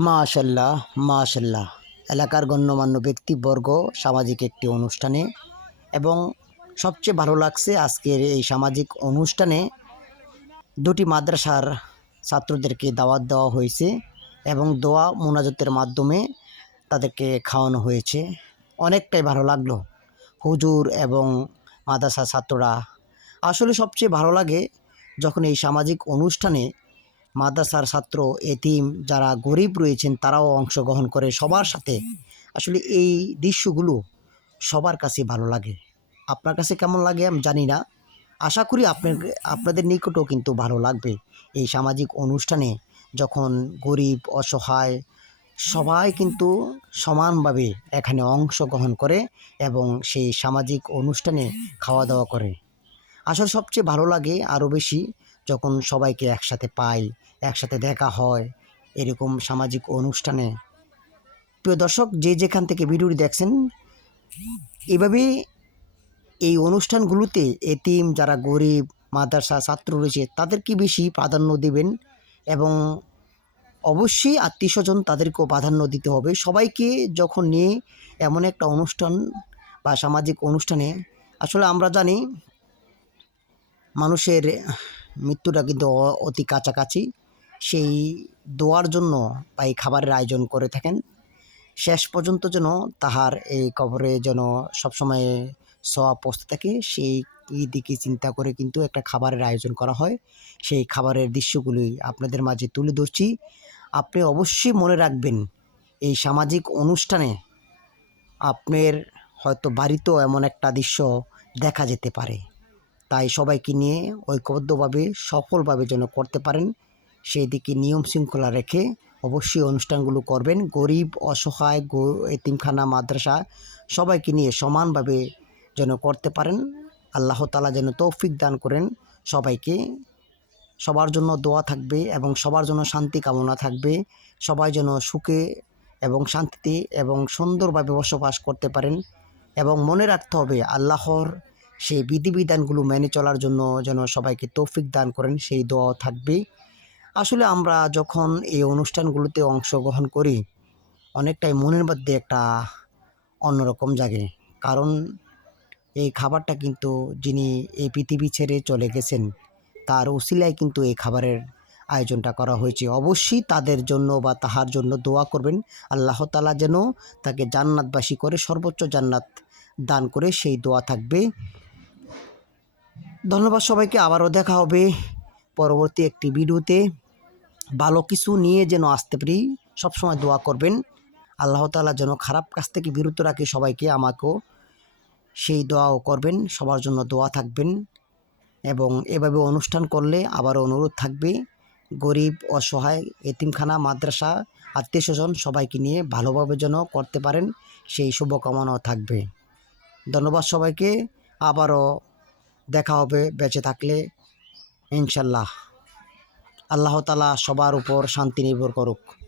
মাশাল্লাহ মাশাল্লাহ। এলাকার গণ্যমান্য ব্যক্তিবর্গ, সামাজিক একটি অনুষ্ঠানে। এবং সবচেয়ে ভালো লাগছে আজকের এই সামাজিক অনুষ্ঠানে দুটি মাদ্রাসার ছাত্রদেরকে দাওয়াত দেওয়া হয়েছে এবং দোয়া মোনাজতের মাধ্যমে তাদেরকে খাওয়ানো হয়েছে। অনেকটাই ভালো লাগল হুজুর এবং মাদ্রাসা ছাত্ররা। আসলে সবচেয়ে ভালো লাগে যখন এই সামাজিক অনুষ্ঠানে মাদ্রাসার ছাত্র, এতিম যারা গরিব রয়েছেন তারাও অংশগ্রহণ করে সবার সাথে। আসলে এই দৃশ্যগুলো সবার কাছে ভালো লাগে। আপনার কাছে কেমন লাগে আমি জানি না। আশা করি আপনার, আপনাদের নিকটও কিন্তু ভালো লাগবে। এই সামাজিক অনুষ্ঠানে যখন গরিব, অসহায় সবাই কিন্তু সমানভাবে এখানে অংশগ্রহণ করে এবং সেই সামাজিক অনুষ্ঠানে খাওয়া দাওয়া করে। আসলে সবচেয়ে ভালো লাগে আরও বেশি যখন সবাইকে একসাথে পাই, একসাথে দেখা হয়, এরকম সামাজিক অনুষ্ঠানে। প্রিয় দর্শক, যে যেখান থেকে ভিডিওটি দেখছেন এভাবে এই অনুষ্ঠানগুলোতে এতিম, যারা গরিব, মাদ্রাসা ছাত্র রয়েছে, তাদেরকে বেশি প্রাধান্য দেবেন এবং অবশ্যই আত্মীয় স্বজন তাদেরকেও প্রাধান্য দিতে হবে। সবাইকে যখন নিয়ে এমন একটা অনুষ্ঠান বা সামাজিক অনুষ্ঠানে, আসলে আমরা জানি মানুষের মৃত্যুটা কিন্তু অতি কাছাকাছি। সেই দোয়ার জন্য বা এই খাবারের আয়োজন করে থাকেন। শেষ পর্যন্ত যেন তাহার এই কবরে যেন সবসময় সওয়াব পৌঁছতে থাকে, সেই দিকে চিন্তা করে কিন্তু একটা খাবারের আয়োজন করা হয়। সেই খাবারের দৃশ্যগুলি আপনাদের মাঝে তুলে ধরছি। আপনি অবশ্যই মনে রাখবেন, এই সামাজিক অনুষ্ঠানে আপনার হয়তো বাড়িতেও এমন একটা দৃশ্য দেখা যেতে পারে। তাই সবাইকে নিয়ে ঐক্যবদ্ধভাবে, সফলভাবে যেন করতে পারেন, সেই দিকে নিয়ম শৃঙ্খলা রেখে অবশ্যই অনুষ্ঠানগুলো করবেন। গরিব, অসহায়, গো- এতিমখানা, মাদ্রাসা, সবাইকে নিয়ে সমানভাবে যেন করতে পারেন। আল্লাহ তালা যেন তৌফিক দান করেন সবাইকে। সবার জন্য দোয়া থাকবে এবং সবার জন্য শান্তি কামনা থাকবে। সবাই যেন সুখে এবং শান্তিতে এবং সুন্দরভাবে বসবাস করতে পারেন এবং মনে রাখতে হবে, আল্লাহর সেই বিধিবিধানগুলো মেনে চলার জন্য যেন সবাইকে তৌফিক দান করেন, সেই দোয়াও থাকবে আসলে আমরা যখন এই অনুষ্ঠানগুলোতে অংশগ্রহণ করি, অনেকটাই মনের মধ্যে একটা অন্যরকম জাগে। কারণ এই খাবারটা কিন্তু যিনি এই পৃথিবী ছেড়ে চলে গেছেন, তার উসিলায় কিন্তু এই খাবারের আয়োজনটা করা হয়েছে। অবশ্যই তাদের জন্য বা তাহার জন্য দোয়া করবেন। আল্লাহ তালা যেন তাকে জান্নাতবাসী করে সর্বোচ্চ জান্নাত দান করে সেই দোয়া থাকবে। ধন্যবাদ সবাইকে, আবারও দেখা হবে পরবর্তী একটি ভিডিওতে। ভালো কিছু নিয়ে যেন আসতে পারি, সবসময় দোয়া করবেন। আল্লাহ তালা যেন খারাপ কাজ থেকে বিরত রাখে সবাইকে, আমাকেও সেই দোয়াও করবেন, সবার জন্য দোয়া থাকবেন। এবং এভাবে অনুষ্ঠান করলে আবারও অনুরোধ থাকবে, গরিব, অসহায়, এতিমখানা, মাদ্রাসা, আত্মীয় স্বজন সবাইকে নিয়ে ভালোভাবে যেন করতে পারেন, সেই শুভকামনাও থাকবে। ধন্যবাদ সবাইকে, আবারও দেখা হবে বেঁচে থাকলে ইনশাল্লাহ। আল্লাহ তালা সবার উপর শান্তি নির্ভর করুক।